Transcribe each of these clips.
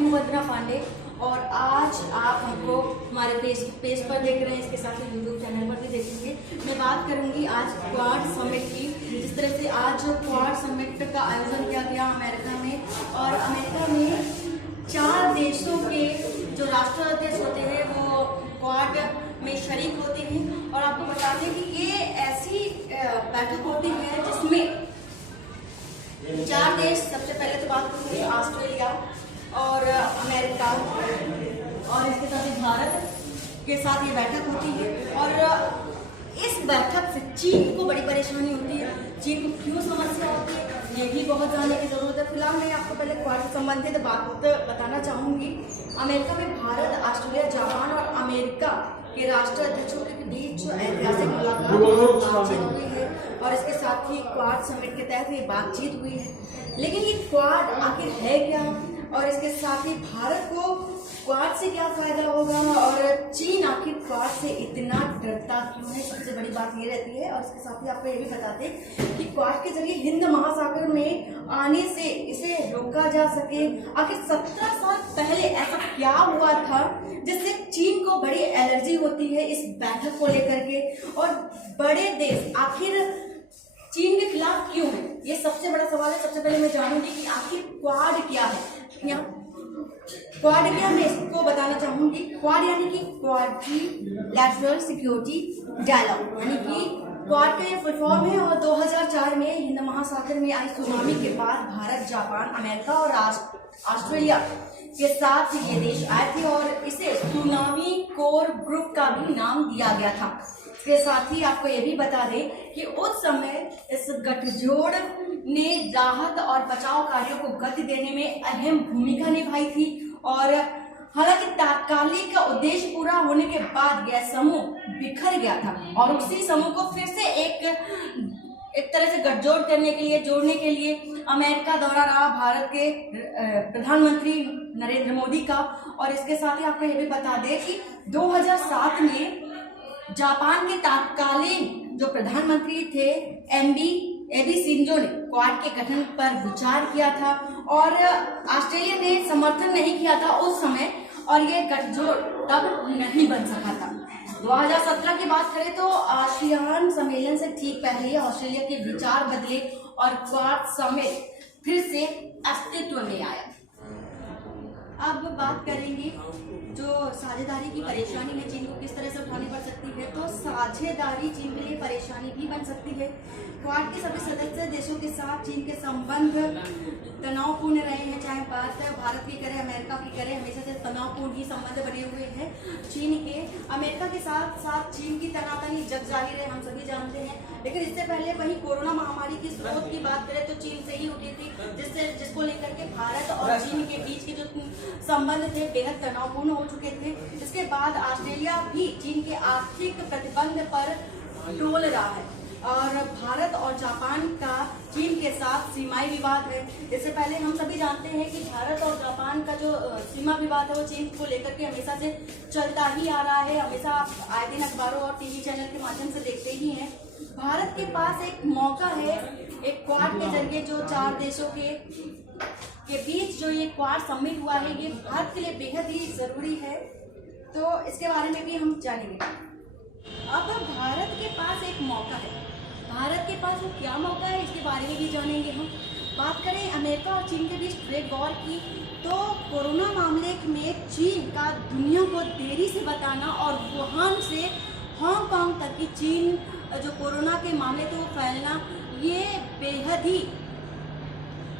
मैं हूं वंदना पांडे और आज आप हमको हमारे फेसबुक पेज पर देख रहे हैं, इसके साथ ही यूट्यूब चैनल पर भी देखेंगे। मैं बात करूंगी आज क्वाड समिट की। जिस तरह से आज क्वाड समिट का आयोजन किया गया अमेरिका में, और अमेरिका में 4 देशों के जो राष्ट्राध्यक्ष होते हैं वो क्वाड में शरीक होते हैं। और आपको बता दें कि ये ऐसी बैठक होती है जिसमें 4 देश, सबसे पहले तो बात करूँगी ऑस्ट्रेलिया और अमेरिका और इसके साथ ही भारत के साथ ये बैठक होती है। और इस बैठक से चीन को बड़ी परेशानी होती है। चीन को क्यों समस्या होती है ये भी बहुत जानने की जरूरत है। फिलहाल मैं आपको पहले क्वाड से संबंधित बात बताना चाहूंगी। अमेरिका में भारत, ऑस्ट्रेलिया, जापान और अमेरिका के राष्ट्राध्यक्षों के बीच जो ऐतिहासिक मुलाकात हुई है और इसके साथ ही क्वाड समिट के तहत ये बातचीत हुई है। लेकिन ये क्वाड आखिर है क्या, और इसके साथ ही भारत को क्वाड से क्या फायदा होगा, और चीन आखिर क्वाड से इतना डरता क्यों है, सबसे बड़ी बात ये रहती है। और इसके साथ ही आपको ये भी बता दें कि क्वाड के जरिए हिंद महासागर में आने से इसे रोका जा सके। आखिर 17 साल पहले ऐसा क्या हुआ था जिससे चीन को बड़ी एलर्जी होती है इस बैठक को लेकर के, और बड़े देश आखिर चीन के खिलाफ क्यों है, ये सबसे बड़ा सवाल है। सबसे पहले मैं जानूंगी कि आखिर क्वाड क्या है। क्वाड क्या, मैं इसको बताना चाहूंगी। क्वाड यानी कि क्वाड्रिलैटरल सिक्योरिटी डायलॉग, यानी कि क्वाड का ये फुल फॉर्म है। और 2004 में हिंद महासागर में आई सुनामी के बाद भारत, जापान, अमेरिका और ऑस्ट्रेलिया के साथ ये देश आए थे और इसे सुनामी कोर ग्रुप का भी नाम दिया गया था। इसके साथ ही आपको ये भी बता दें कि उस समय इस गठजोड़ ने राहत और बचाव कार्यों को गति देने में अहम भूमिका निभाई थी। और हालांकि तात्कालिक उद्देश्य पूरा होने के बाद यह समूह बिखर गया था और उसी समूह को फिर से एक तरह से गठजोड़ करने के लिए, जोड़ने के लिए अमेरिका दौरा रहा भारत के प्रधानमंत्री नरेंद्र मोदी का। और इसके साथ ही आपको यह भी बता दें कि 2007 में जापान के तत्कालीन जो प्रधानमंत्री थे एबी शिंजो ने क्वाड के गठन पर विचार किया था और ऑस्ट्रेलिया ने समर्थन नहीं किया था उस समय, और ये गठजोड़ तब नहीं बन सका था। 2017 की बात करें तो आसियान सम्मेलन से ठीक पहले ऑस्ट्रेलिया के विचार बदले और क्वाड समिट फिर से अस्तित्व में आया। अब बात करेंगे जो साझेदारी की परेशानी है चीन को किस तरह से उठानी पड़ सकती है। तो साझेदारी चीन के लिए परेशानी भी बन सकती है। क्वाड के सभी सदस्य देशों के साथ चीन के संबंध तनावपूर्ण रहे हैं, चाहे बात भारत की करें, अमेरिका की करें, हमेशा से तनावपूर्ण ही संबंध बने हुए हैं चीन के। अमेरिका के साथ साथ चीन की तनातनी जग जाहिर है, हम सभी जानते हैं। लेकिन इससे पहले वहीं कोरोना महामारी की स्रोत की बात करें तो चीन से ही उठी थी, जिसको लेकर के भारत और चीन के बीच के जो संबंध थे बेहद तनावपूर्ण हो चुके थे। इसके बाद ऑस्ट्रेलिया भी चीन के आर्थिक प्रतिबंध पर डोल रहा है और भारत और जापान का चीन के साथ सीमाई विवाद है। इससे पहले हम सभी जानते हैं कि भारत और जापान का जो सीमा विवाद है वो चीन को लेकर के हमेशा से चलता ही आ रहा है। हमेशा आप आए दिन अखबारों और टीवी चैनल के माध्यम से देखते ही हैं। भारत के पास एक मौका है, एक क्वाड के जरिए जो 4 देशों के बीच जो ये क्वाड समिट हुआ है, ये भारत के लिए बेहद ही जरूरी है। तो इसके बारे में भी हम जानेंगे। अब भारत के पास एक मौका है, भारत के पास वो क्या मौका है इसके बारे में भी जानेंगे हम। बात करें अमेरिका और चीन के बीच ट्रेड वॉर की, तो कोरोना मामले में चीन का दुनिया को देरी से बताना और वुहान से हांगकांग तक की चीन जो कोरोना के मामले थे वो फैलना, ये बेहद ही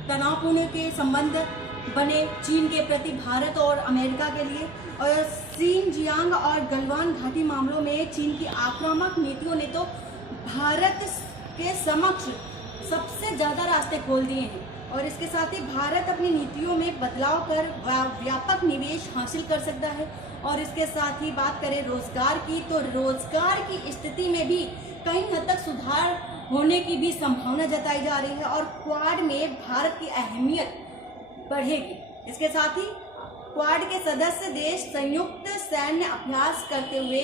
तनावपूर्ण के संबंध बने चीन के प्रति भारत और अमेरिका के लिए। और सिनजियांग और गलवान घाटी मामलों में चीन की आक्रामक नीतियों ने तो भारत के समक्ष सबसे ज्यादा रास्ते खोल दिए हैं। और इसके साथ ही भारत अपनी नीतियों में बदलाव कर व्यापक निवेश हासिल कर सकता है। और इसके साथ ही बात करें रोजगार की, तो रोजगार की स्थिति में भी कई हद तक सुधार होने की भी संभावना जताई जा रही है और क्वाड में भारत की अहमियत बढ़ेगी। इसके साथ ही क्वाड के सदस्य देश संयुक्त सैन्य अभ्यास करते हुए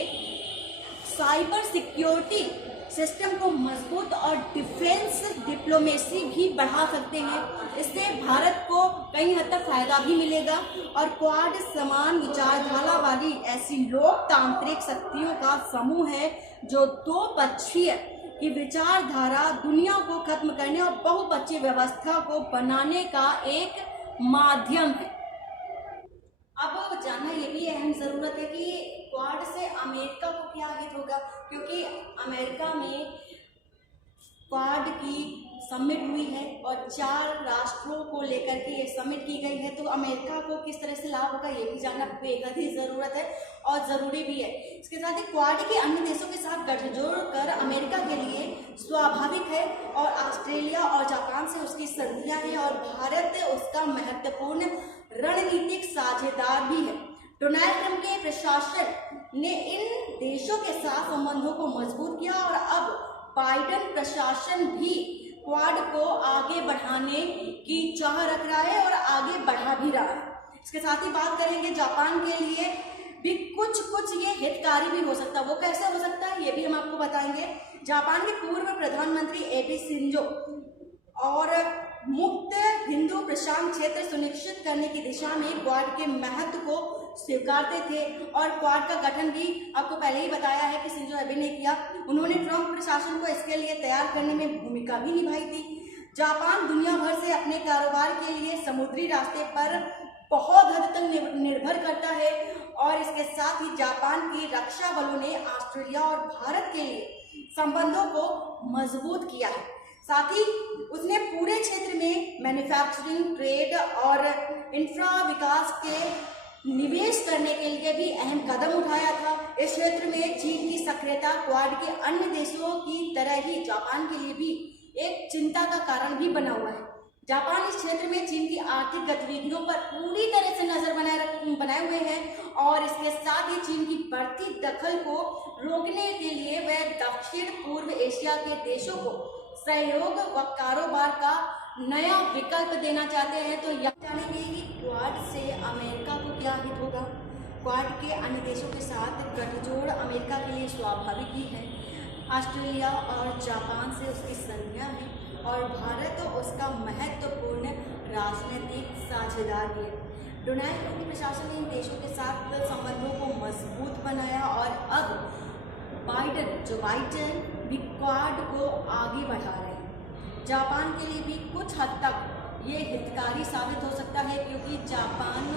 साइबर सिक्योरिटी सिस्टम को मजबूत और डिफेंस डिप्लोमेसी भी बढ़ा सकते हैं। इससे भारत को कई हद तक फायदा भी मिलेगा और क्वाड समान विचारधारा वाली ऐसी लोकतांत्रिक शक्तियों का समूह है जो द्विपक्षीय की विचारधारा दुनिया को खत्म करने और बहुपक्षीय व्यवस्था को बनाने का एक माध्यम है। अब जानना ये भी अहम जरूरत है कि क्वाड से अमेरिका को क्या हित होगा, क्योंकि अमेरिका में क्वाड की समिट हुई है और 4 राष्ट्रों को लेकर के ये समिट की गई है, तो अमेरिका को किस तरह से लाभ होगा ये भी जानना बेहद ही ज़रूरत है और ज़रूरी भी है। इसके साथ ही क्वाड के अन्य देशों के साथ गठजोड़ कर अमेरिका के लिए स्वाभाविक है और ऑस्ट्रेलिया और जापान से उसकी संधियां हैं और भारत उसका महत्वपूर्ण रणनीतिक साझेदार भी है। डोनाल्ड ट्रंप के प्रशासन ने इन देशों के साथ संबंधों को मजबूत किया और अब बाइडेन प्रशासन भी क्वाड को आगे बढ़ाने की चाह रख रहा है और आगे बढ़ा भी रहा है। इसके साथ ही बात करेंगे जापान के लिए भी कुछ ये हितकारी भी हो सकता है। वो कैसे हो सकता है ये भी हम आपको बताएंगे। जापान के पूर्व प्रधानमंत्री एबे शिंजो और मुक्त हिंदू प्रशांत क्षेत्र सुनिश्चित करने की दिशा में क्वाड के महत्व को स्वीकारते थे और क्वाड का गठन भी आपको पहले ही बताया है कि शिंजो एबे ने किया। उन्होंने ट्रंप प्रशासन को इसके लिए तैयार करने में भूमिका भी निभाई थी। जापान दुनिया भर से अपने कारोबार के लिए समुद्री रास्ते पर बहुत हद तक निर्भर करता है और इसके साथ ही जापान की रक्षा बलों ने ऑस्ट्रेलिया और भारत के लिए संबंधों को मजबूत किया है। साथ ही उसने पूरे क्षेत्र में मैन्युफैक्चरिंग, ट्रेड और इंफ्रा विकास के निवेश करने के लिए भी अहम कदम उठाया था। इस क्षेत्र में चीन की सक्रियता क्वाड के अन्य देशों की तरह ही जापान के लिए भी एक चिंता का कारण भी बना हुआ है। जापान इस क्षेत्र में चीन की आर्थिक गतिविधियों पर पूरी तरह से नजर बनाए हुए हैं और इसके साथ ही चीन की बढ़ती दखल को रोकने के लिए वह दक्षिण पूर्व एशिया के देशों को सहयोग व कारोबार का नया विकल्प देना चाहते हैं। तो यह जानेंगे कि क्वाड से अमेरिका को क्या हित होगा। क्वाड के अन्य देशों के साथ गठजोड़ अमेरिका के लिए स्वाभाविक ही है। ऑस्ट्रेलिया और जापान से उसकी संधियां हैं और भारत उसका महत्वपूर्ण राजनीतिक साझेदार भी है। डोनाल्ड ट्रंप के प्रशासन ने इन देशों के साथ संबंधों को मजबूत बनाया और अब जो बाइडेन भी क्वाड को आगे बढ़ा रहे हैं। जापान के लिए भी कुछ हद तक ये हितकारी साबित हो सकता है, क्योंकि जापान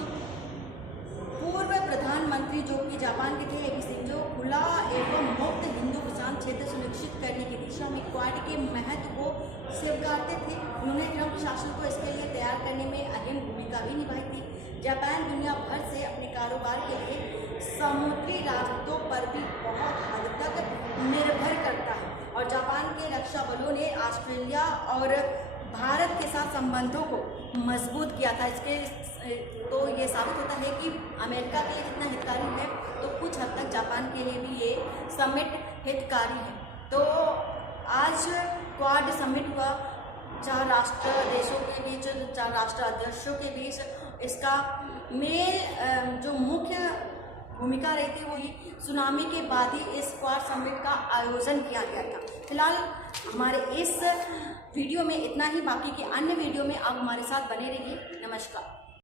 पूर्व प्रधानमंत्री जो कि जापान के थे एबे शिंजो खुला एवं मुक्त हिंदू प्रशांत क्षेत्र सुनिश्चित करने की दिशा में क्वाड के महत्व को स्वीकारते थे। उन्होंने ट्रंप प्रशासन को इसके लिए तैयार करने में अहम भूमिका भी निभाई थी। जापान दुनिया भर से अपने कारोबार के लिए समुद्री रास्तों पर भी बहुत हद तक निर्भर करता है और जापान के रक्षा बलों ने ऑस्ट्रेलिया और भारत के साथ संबंधों को मजबूत किया था। इसके तो ये साबित होता है कि अमेरिका के लिए जितना हितकारी है तो कुछ हद तक जापान के लिए भी ये समिट हितकारी है। तो आज क्वाड समिट हुआ 4 राष्ट्र देशों के बीच, 4 राष्ट्र अध्यक्षों के बीच। इसका मेन जो मुख्य भूमिका रही थी वो ही सुनामी के बाद ही इस क्वाड समिट का आयोजन किया गया था। फिलहाल हमारे इस वीडियो में इतना ही, बाकी के अन्य वीडियो में आप हमारे साथ बने रहिए। नमस्कार।